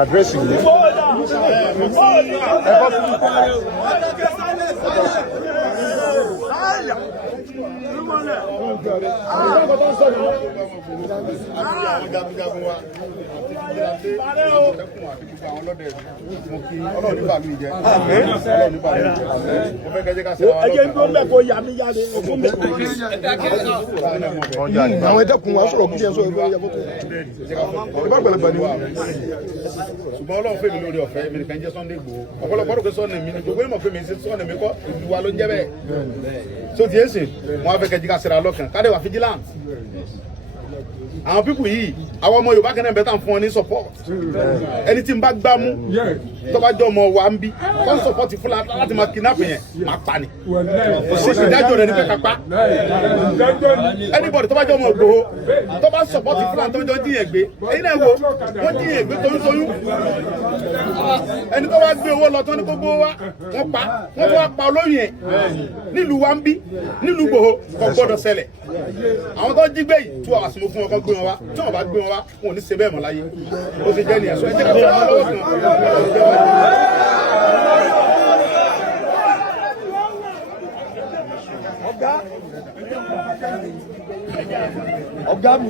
Addressing you. ṣùgbọ́n ọlọ́run fèmí lórí ọ̀fẹ́ mi nìkan jẹ́ Sunday Igboho ọ̀pọ̀lọpọ̀ ọdún sọ́ọ̀nì mi ni gbogbo ìmọ̀ fèmí sí sọ́ọ̀nì mi kọ́ ìlú wa ló ń jẹ́ bẹ́ẹ̀ tó ti èsì wọn á fẹ́ kẹjí ká sẹ́ra lọ́kàn ká dé wà vigilant àwọn pípù yìí àwọn ọmọ Yorùbá kẹ́nẹ́ bẹ́ẹ̀ tàn fún wọn ní support ẹni tí n bá gbá mú tó bá jẹ́ ọmọ wa ń bí tó ń support Fúlàní láti máa kidnap yẹn máa pa ni kò sí ìdájọ́ rẹ̀ ní pé kápá anybody tó bá jẹ́ ọmọ Igboho tó bá support Fúlàní tó ń jọ jíyàn gbé èyí náà wo wọ́n jíyàn gbé toyúntoyún ẹni tó wá gbé owó lọ tó ní kó gbówó wá wọ́n tó wá pa olóyè nílùú wa ń bí nílùú Igboho kò gbọ́dọ̀ ṣẹlẹ̀ àwọn tó jí gbé yìí 2 hours mo fún wọn kó gbé wọn wá tí wọn bá gbé wọn wá wọn ò ní ṣe bẹ́ẹ̀ mọ́ láyé ó ti jẹ́ nìyẹn sọ ẹ jẹ́ ká fẹ́ wọn lọ́wọ́ kan. Ọ̀gá mi.